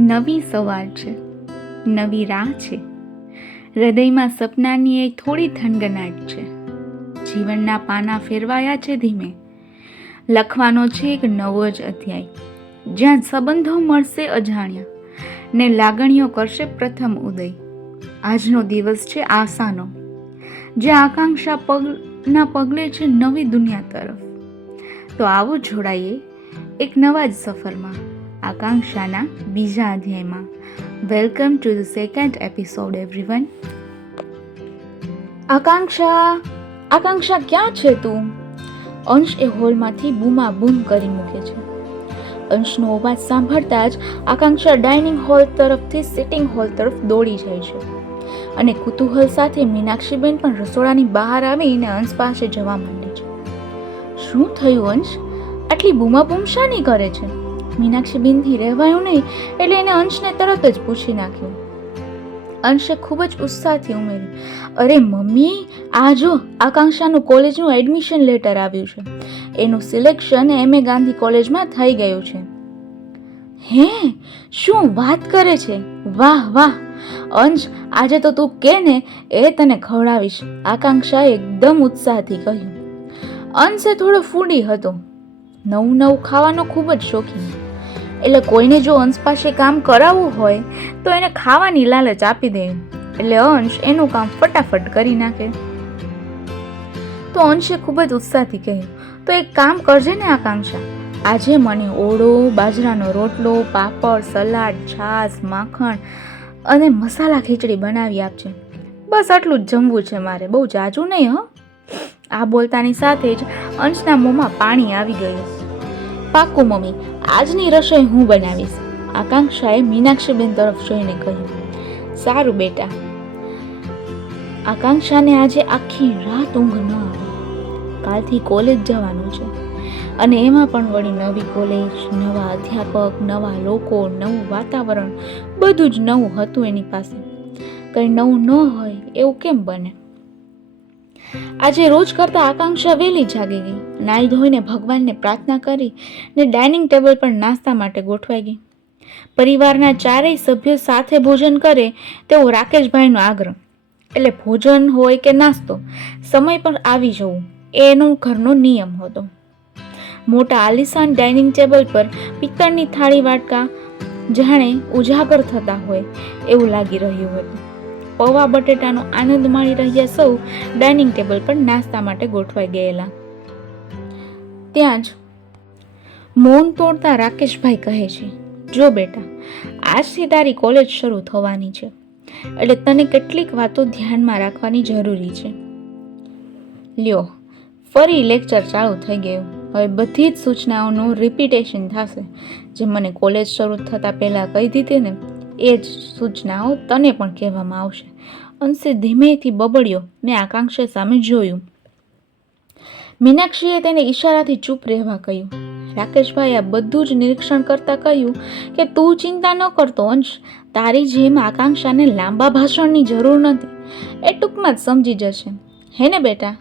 નવી સવાર છે, નવી રાહ છે. હૃદયમાં સપનાની એક થોડી થનગનાટ છે. જીવનના પાના ફેરવાયા છે ધીમે. લખવાનો છે એક નવો જ અધ્યાય. જ્યાં સંબંધો મળશે અજાણ્યા ને લાગણીઓ કરશે પ્રથમ ઉદય. આજનો દિવસ છે આશાનો જ્યાં આકાંક્ષા પગના પગલે છે નવી દુનિયા તરફ. તો આવો જોડાઈએ એક નવા જ સફરમાં. આકાંક્ષાના બીજા અધ્યાયમાં. Welcome to the second episode everyone Akanksha Akanksha ક્યાં છે તું? અંશ એ હોલમાંથી બૂમા બૂમ કરી મૂકે છે. અંશનો અવાજ સાંભળતા જ આકાંક્ષા ડાઇનિંગ હોલ તરફથી સિટિંગ હોલ તરફ દોડી જાય છે. અને કુતૂહલ સાથે મીનાક્ષીબેન પણ રસોડાની બહાર આવીને અંશ પાસે જવા માંડે છે. શું થયું અંશ? આટલી બૂમાબૂમ શાની કરે છે? મીનાક્ષીબેનથી રહેવાયું નહીં એટલે એને અંશને તરત જ પૂછી નાખ્યું. અંશે ખૂબ જ ઉત્સાહથી ઉમેર્યું, અરે મમ્મી, આ જો, આકાંક્ષાનું કોલેજનું એડમિશન લેટર આવ્યું છે. એનું સિલેક્શન એમ. એ. ગાંધી કોલેજમાં થઈ ગયું છે. હે? શું વાત કરે છે? વાહ વાહ! અંશ, આજે તો તું કે ને એ તને ખવડાવીશ. આકાંક્ષાએ એકદમ ઉત્સાહથી કહ્યું. અંશે થોડો ફૂડી હતો. નવું નવું ખાવાનો ખૂબ જ શોખીન. એટલે કોઈને જો અંશ પાસે કામ કરાવવું હોય, તો એને ખાવાની લાલચ આપી દે. એટલે અંશ એનું કામ ફટાફટ કરી નાખે. તો અંશે ખૂબ જ ઉત્સાહથી કહ્યું, તો એક કામ કરજે ને, આકાંક્ષા. આજે મને ઓળો, બાજરાનો રોટલો, પાપડ, સલાડ, છાશ, માખણ અને મસાલા ખીચડી બનાવી આપજે. બસ આટલું જ જમવું છે મારે. બહુ જાજુ નહીં, હં. આ બોલતાની સાથે જ અંશના મોંમાં પાણી આવી ગયું. પાક્કું મમ્મી, આજની રસોઈ હું બનાવીશ. આકાંક્ષાએ મીનાક્ષીબેન તરફ જોઈને કહ્યું, સારું બેટા. આકાંક્ષાને આજે આખી રાત ઊંઘ ન આવી. કાલથી કોલેજ જવાનું છે અને એમાં પણ વળી નવી કોલેજ, નવા અધ્યાપક, નવા લોકો, નવું વાતાવરણ, બધું જ નવું હતું એની પાસે. કંઈ નવું ન હોય એવું કેમ બને? આજે રોજ કરતાં આકાંક્ષા વહેલી જાગી ગઈ. નાઈ ધોઈને ભગવાનને પ્રાર્થના કરી ને ડાઇનિંગ ટેબલ પર નાસ્તા માટે ગોઠવાઈ ગઈ. પરિવારના ચારેય સભ્યો સાથે ભોજન કરે તેવો રાકેશભાઈનો આગ્રહ. એટલે ભોજન હોય કે નાસ્તો, સમય પર આવી જવું એ એનો ઘરનો નિયમ હતો. મોટા આલિશાન ડાઇનિંગ ટેબલ પર પિત્તળની થાળી વાટકા, જાણે ઉજાગર થતા હોય એવું લાગી રહ્યું હતું. પૌવા, બટેટાનો આનંદ માણી રહ્યા સૌ ડાઇનિંગ ટેબલ પર નાસ્તા માટે ગોઠવાઈ ગયેલા. ત્યાં જ મૌન તોડતા રાકેશભાઈ કહે છે, જો બેટા આજથી તારી કોલેજ શરૂ થવાની છે, એટલે તને કેટલીક વાતો ધ્યાનમાં રાખવાની જરૂરી છે. લ્યો, ફરી લેક્ચર ચાલુ થઈ ગયું. હવે બધી જ સૂચનાઓનું રિપીટેશન થશે. જે મને કોલેજ શરૂ થતાં પહેલાં કહી દીધી ને એ જ સૂચનાઓ તને પણ કહેવામાં આવશે. અંશે ધીમેથી બબડ્યો. મેં આકાંક્ષા સામે જોયું. મીનાક્ષીએ તેને ઈશારાથી ચૂપ રહેવા કહ્યું. રાકેશભાઈ આ બધું જ નિરીક્ષણ કરતા કહ્યું કે તું ચિંતા ન કરતો અંશ. તારી જેમ આકાંક્ષાને લાંબા ભાષણની જરૂર નથી. એ ટૂંકમાં જ સમજી જશે. હે ને બેટા?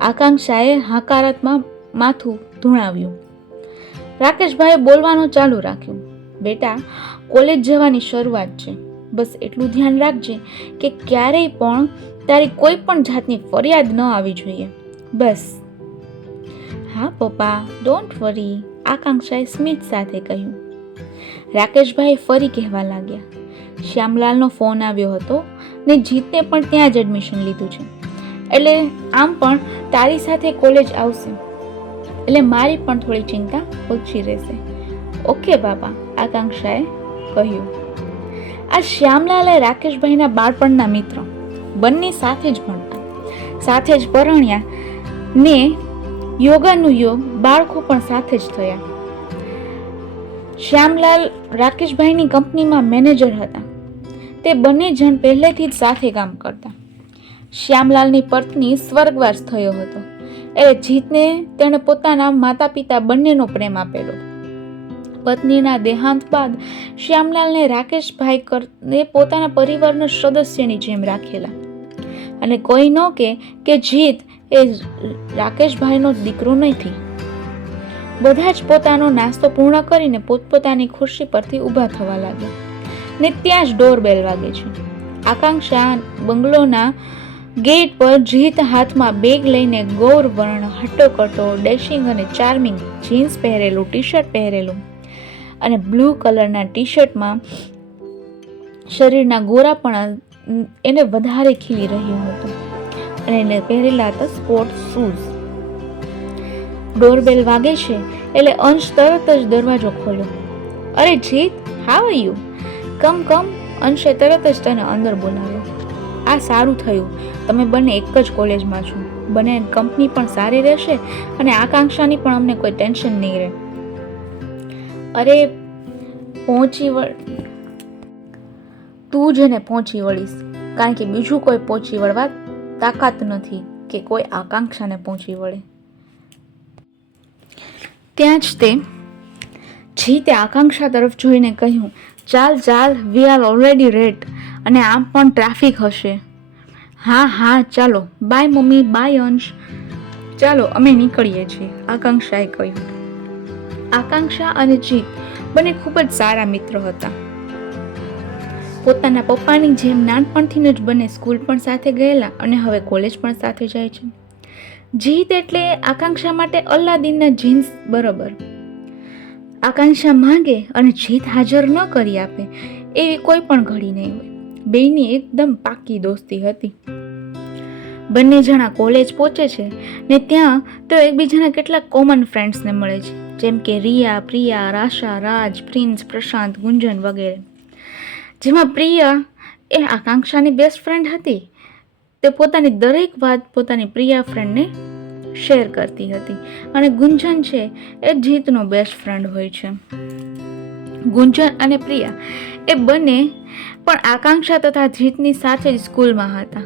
આકાંક્ષાએ હકારાત્મક માથું ધૂણાવ્યું. રાકેશભાઈએ બોલવાનું ચાલુ રાખ્યું. બેટા કોલેજ જવાની શરૂઆત છે. બસ એટલું ધ્યાન રાખજે કે ક્યારેય પણ તારી કોઈ પણ જાતની ફરિયાદ ન આવી જોઈએ. બસ. હા, પપ્પા ડોન્ટ વરી આકાંક્ષાએ સ્મિત સાથે કહ્યું. રાકેશભાઈ ફરી કહેવા લાગ્યા. શ્યામલાલનો ફોન આવ્યો હતો ને જીતને પણ ત્યાં જ એડમિશન લીધું છે. એટલે આમ પણ તારી સાથે કોલેજ આવશે. એટલે મારી પણ થોડી ચિંતા ઓછી રહેશે. ઓકે, બાપા, આકાંક્ષાએ કહ્યું. આ શ્યામલાલ એ રાકેશભાઈના બાળપણના મિત્ર. બંને સાથે જ ભણતા. સાથે જ પરણ્યા ને યોગાનું યોગ બાળકો પણ સાથે જ થયા. શ્યામલાલ રાકેશભાઈની કંપનીમાં મેનેજર હતા. તે બંને જણ પહેલેથી જ સાથે કામ કરતા. શ્યામલાલની પત્ની સ્વર્ગવાસ થયો હતો. એટલે જીતને તેણે પોતાના માતા પિતા બંનેનો પ્રેમ આપેલો. પત્નીના દેહાંત બાદ શ્યામલાલને રાકેશભાઈ કરને પોતાના પરિવારના સદસ્યની જેમ રાખેલા. અને કોઈ ન કે કે જીત એ રાકેશભાઈનો દીકરો નથી બધા જ પોતાનો નાસ્તો પૂર્ણ કરીને પોતપોતાની ખુરશી પરથી ઊભા થવા લાગ્યા. ને ત્યાં જ ડોરબેલ વાગે છે. આકાંક્ષા બંગલોના ગેટ પર જીત હાથમાં બેગ લઈને ગૌર વર્ણ હટ્ટોકટ્ટો ડેશિંગ અને ચાર્મિંગ જીન્સ પહેરેલું ટી શર્ટ પહેરેલું અને બ્લુ કલરના ટી શર્ટમાં શરીરના ગોરાપણા એને વધારે ખીલી રહ્યું હતું. અને એને પહેરેલા હતા સ્પોર્ટ શૂઝ ડોરબેલ વાગે છે એટલે અંશ તરત જ દરવાજો ખોલ્યો. અરે જીત હાવ યુ કમ કમ, અંશે તરત જ તને અંદર બોલાવ્યો. આ સારું થયું. તમે બંને એક જ કોલેજમાં છો. બંને કંપની પણ સારી રહેશે અને આકાંક્ષાની પણ અમને કોઈ ટેન્શન નહીં રહે. અરે, પહોંચી વળ. તું જ એને પહોંચી વળીશ, કારણ કે બીજું કોઈ પહોંચી વળવા તાકાત નથી કે કોઈ આકાંક્ષાને પહોંચી વળે. ત્યાં જ તે જીતે આકાંક્ષા તરફ જોઈને કહ્યું, ચાલ ચાલ વી આર ઓલરેડી રેડ અને આમ પણ ટ્રાફિક હશે. હા હા, ચાલો બાય મમ્મી બાય અંશ. ચાલો, અમે નીકળીએ છીએ, આકાંક્ષાએ કહ્યું. આકાંક્ષા અને જીત બંને ખૂબ જ સારા મિત્રો હતા. પોતાના પપ્પાની જેમ નાનપણથી જ બંને સ્કૂલ પણ સાથે ગયેલા અને હવે કોલેજ પણ સાથે જાય છે. જીત એટલે આકાંક્ષા માટે અલ્લાદીનના જીન્સ બરોબર. આકાંક્ષા માંગે અને જીત હાજર ન કરી આપે એવી કોઈ પણ ઘડી નહીં હોય. બેયની એકદમ પાકી દોસ્તી હતી. બંને જણા કોલેજ પહોંચે છે ને ત્યાં તો એકબીજાના કેટલાક કોમન ફ્રેન્ડ્સને મળે છે. જેમ કે રિયા, પ્રિયા, રાશા, રાજ, પ્રિન્સ, પ્રશાંત, ગુંજન વગેરે. જેમાં પ્રિયા એ આકાંક્ષાની બેસ્ટ ફ્રેન્ડ હતી. તે પોતાની દરેક વાત પોતાની પ્રિયા ફ્રેન્ડને શેર કરતી હતી. અને ગુંજન છે એ જીતનો બેસ્ટ ફ્રેન્ડ હોય છે. ગુંજન અને પ્રિયા એ બંને પણ આકાંક્ષા તથા જીતની સાથે જ સ્કૂલમાં હતા.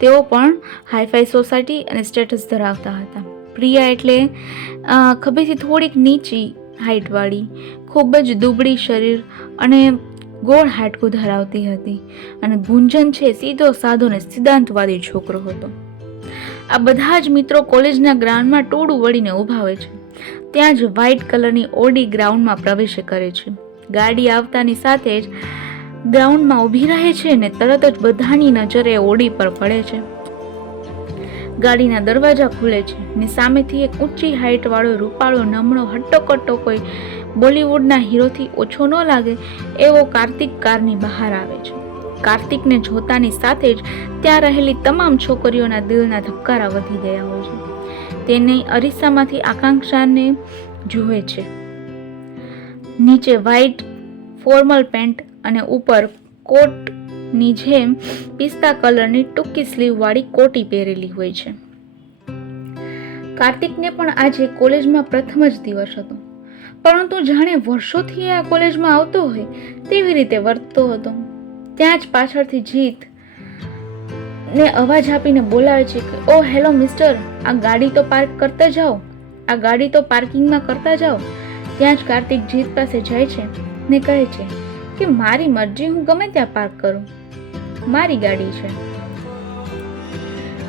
તેઓ પણ હાઈફાઈ સોસાયટી અને સ્ટેટસ ધરાવતા હતા. પ્રિયા એટલે ખભેથી થોડીક નીચી હાઇટવાળી ખૂબ જ દુબળી શરીર અને ગોળ હાડકું ધરાવતી હતી. અને ગુંજન છે સીધો સાધો ને સિદ્ધાંતવાદી છોકરો હતો. આ બધા જ મિત્રો કોલેજના ગ્રાઉન્ડમાં ટોળું વળીને ઊભા હોય છે. ત્યાં જ વ્હાઇટ કલરની ઓડી ગ્રાઉન્ડમાં પ્રવેશ કરે છે. ગાડી આવતાની સાથે જ ગ્રાઉન્ડમાં ઊભી રહે છે ને તરત જ બધાની નજરે ઓડી પર પડે છે. ગાડીના દરવાજા ખુલે છે ને સામેથી એક ઊંચી હાઇટવાળો રૂપાળો નમણો હટ્ટોકટ્ટો કોઈ બોલિવૂડના હીરોથી ઓછો ન લાગે એવો કાર્તિક કારની બહાર આવે છે. કાર્તિકને જોતાની સાથે જ ત્યાં રહેલી તમામ છોકરીઓના દિલના ધબકારા વધી ગયા હોય છે. તેને અરીસામાંથી આકાંક્ષાને જુએ છે. નીચે વ્હાઈટ ફોર્મલ પેન્ટ અને ઉપર કોટની જેમ પિસ્તા કલરની ટૂંકી સ્લીવવાળી કોટી પહેરેલી હોય છે. કાર્તિકને પણ આજે કોલેજમાં પ્રથમ જ દિવસ હતો. પરંતુ જાણે વર્ષોથી આ કોલેજમાં આવતો હોય તેવી રીતે વર્તતો હતો. ત્યાં જ પાછળથી જીત ને અવાજ આપીને બોલાવે છે કે ઓ હેલો મિસ્ટર, આ ગાડી તો પાર્ક કરતા જાઓ. આ ગાડી તો પાર્કિંગમાં કરતા જાઓ. ત્યાં જ કાર્તિક જીત પાસે જાય છે ને કહે છે કે, મારી મરજી, હું ગમે ત્યાં પાર્ક કરું. મારી ગાડી છે.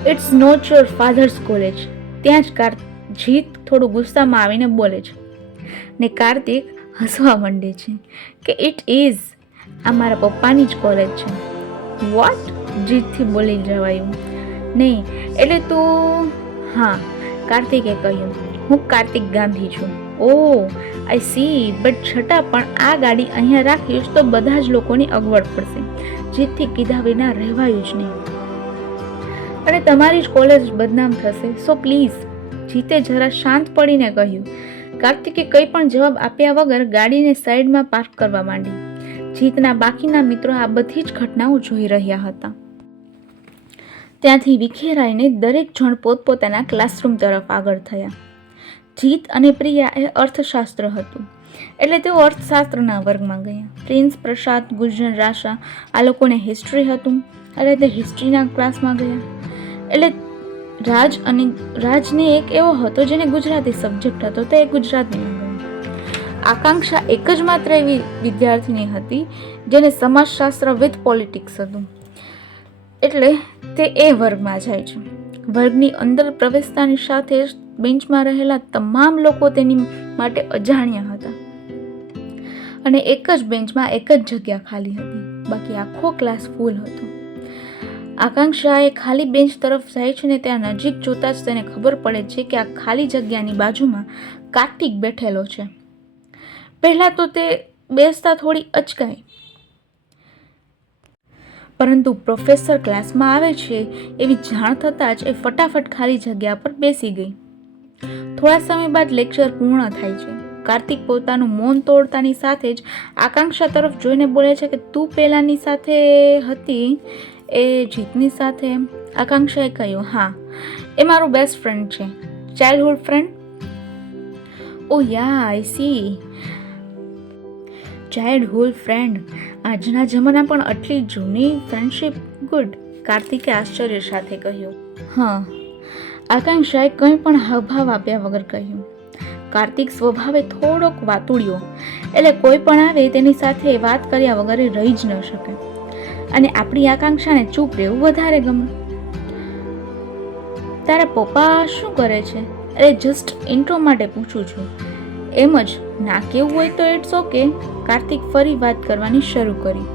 It's not your father's college ત્યાં જ કાર જીત થોડું ગુસ્સામાં આવીને બોલે છે. ને કાર્તિક હસવા માંડે છે કે ઇટ ઇઝ આ મારા પપ્પાની જ કોલેજ છે. વોટ જીતથી બોલી જવાયું. નહીં, એટલે તું, હા, કાર્તિકે કહ્યું, હું કાર્તિક ગાંધી છું. ઓ આઈ સી બટ છતાં પણ આ ગાડી અહીંયા રાખીશ તો બધા જ લોકોની અગવડ પડશે. જીતથી કીધા વિના રહેવાયું જ નહીં. અને તમારી જ કોલેજ બદનામ થશે. સો પ્લીઝ જીતે જરા શાંત પડીને કહ્યું. કાર્તિકે કંઈ પણ જવાબ આપ્યા વગર ગાડીને સાઈડમાં પાર્ક કરવા માંડી. જીતના બાકીના મિત્રો આ બધી જ ઘટનાઓ જોઈ રહ્યા હતા. ત્યાંથી વિખેરાઈને દરેક જણ પોતપોતાના ક્લાસરૂમ તરફ આગળ થયા. જીત અને પ્રિયા એ અર્થશાસ્ત્ર હતું. એટલે તેઓ અર્થશાસ્ત્રના વર્ગમાં ગયા. પ્રિન્સ પ્રસાદ ગુર્જર રાશા, આ લોકોને હિસ્ટ્રી હતું એટલે તે હિસ્ટ્રીના ક્લાસમાં ગયા. એટલે રાજ અને રાજને એક એવો હતો જેને ગુજરાતી સબ્જેક્ટ હતો, તે ગુજરાતીમાં ગયો આકાંક્ષા એક જ માત્ર એવી વિદ્યાર્થીની હતી જેને સમાજશાસ્ત્ર વિથ પોલિટિક્સ હતું. એટલે તે એ વર્ગમાં જાય છે. વર્ગની અંદર પ્રવેશતાની સાથે જ બેન્ચમાં રહેલા તમામ લોકો તેની માટે અજાણ્યા હતા. અને એક જ બેન્ચમાં એક જ જગ્યા ખાલી હતી. બાકી આખો ક્લાસ ફૂલ હતો. આકાંક્ષાએ ખાલી બેન્ચ તરફ જાય છે ને ત્યાં નજીક જોતાં જ તેને ખબર પડે છે કે આ ખાલી જગ્યાની બાજુમાં કાર્તિક બેઠેલો છે. પહેલાં તો તે બેસતા થોડી અચકાઈ પરંતુ પ્રોફેસર ક્લાસમાં આવે છે એવી જાણ થતાં જ એ ફટાફટ ખાલી જગ્યા પર બેસી ગઈ. થોડા સમય બાદ લેક્ચર પૂર્ણ થાય છે. કાર્તિક પોતાનું મૌન તોડતાની સાથે જ આકાંક્ષા તરફ જોઈને બોલે છે કે તું પહેલાંની સાથે હતી, એ જીતની સાથે આકાંક્ષાએ કહ્યું, હા, એ મારો બેસ્ટ ફ્રેન્ડ છે childhood friend oh yeah I see childhood friend આજના જમાના પણ આટલી જૂની ફ્રેન્ડશિપ ગુડ કાર્તિકે આશ્ચર્ય સાથે કહ્યું, હા. આકાંક્ષાએ કંઈ પણ હાવભાવ આપ્યા વગર કહ્યું. કાર્તિક સ્વભાવે થોડોક વાતુડ્યો, એટલે કોઈ પણ આવે તેની સાથે વાત કર્યા વગર રહી જ ન શકે. અને આપણી આકાંક્ષાને ચૂપ રહેવું વધારે ગમે. તારા પપ્પા શું કરે છે? અરે જસ્ટ ઇન્ટ્રો માટે પૂછું છું. એમ જ, ના કેવું હોય તો ઇટ્સ ઓકે કાર્તિક ફરી વાત કરવાની શરૂ કરી.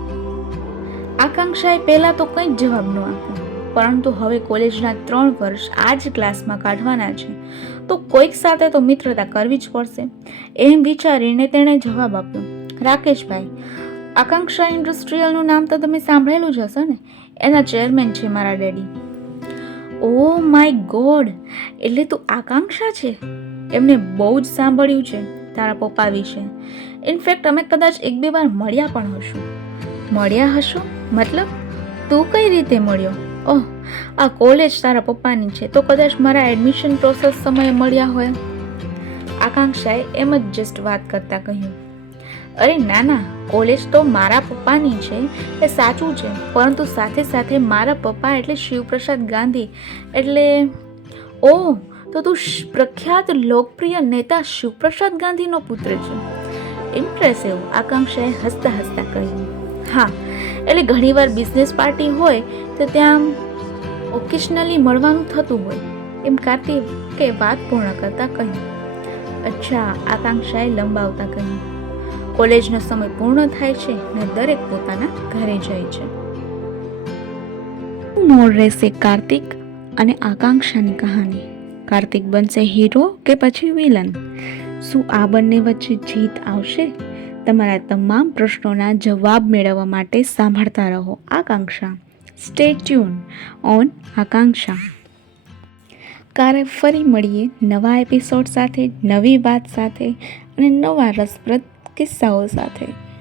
આકાંક્ષાએ પહેલાં તો કંઈ જ જવાબ ન આપ્યો. પરંતુ હવે કોલેજના ત્રણ વર્ષ આ જ ક્લાસમાં કાઢવાના છે. તો કોઈક સાથે તો મિત્રતા કરવી જ પડશે. એમ વિચારીને તેણે જવાબ આપ્યો, રાકેશભાઈ, આકાંક્ષા ઇન્ડસ્ટ્રીયલનું નામ તો તમે સાંભળેલું જ હશે ને? એના ચેરમેન છે મારા ડેડી. Oh my God! એટલે તું આકાંક્ષા છે? એમને બહુ જ સાંભળ્યું છે, તારા પપ્પા વિશે. ઇનફેક્ટ અમે કદાચ એક બે વાર મળ્યા પણ હશું. મળ્યા હશો? મતલબ તું કઈ રીતે મળ્યો? ઓહ, આ કોલેજ તારા પપ્પાની છે. તો કદાચ મારા એડમિશન પ્રોસેસ સમયે મળ્યા હોય. આકાંક્ષાએ એમ જ જસ્ટ વાત કરતા કહ્યું. અરે ના ના કોલેજ તો મારા પપ્પાની છે. એ સાચું છે. પરંતુ સાથે સાથે મારા પપ્પા એટલે શિવપ્રસાદ ગાંધી. એટલે ઓ તો તું પ્રખ્યાત લોકપ્રિય નેતા શિવપ્રસાદ ગાંધીનો પુત્ર છે. ઇમ્પ્રેસિવ આકાંક્ષાએ હસતા હસતા કહ્યું. હા, એટલે ઘણીવાર બિઝનેસ પાર્ટી હોય તો ત્યાં ઓકેશનલી મળવાનું થતું હોય. એમ કાર્તિકે વાત પૂર્ણ કરતાં કહ્યું અચ્છા, આકાંક્ષાએ લંબાવતા કહ્યું કોલેજનો સમય પૂર્ણ થાય છે ને દરેક પોતાના ઘરે જાય છે. મોડ રહેશે કાર્તિક અને આકાંક્ષાની કહાની. કાર્તિક બનશે હીરો કે પછી વિલન શું આ બંને વચ્ચે જીત આવશે? તમારા તમામ પ્રશ્નોના જવાબ મેળવવા માટે સાંભળતા રહો. Akanksha. Stay tune on Akanksha. કારે ફરી મળીએ નવા એપિસોડ સાથે, નવી વાત સાથે અને નવા રસપ્રદ કિસ્સાઓ સાથે.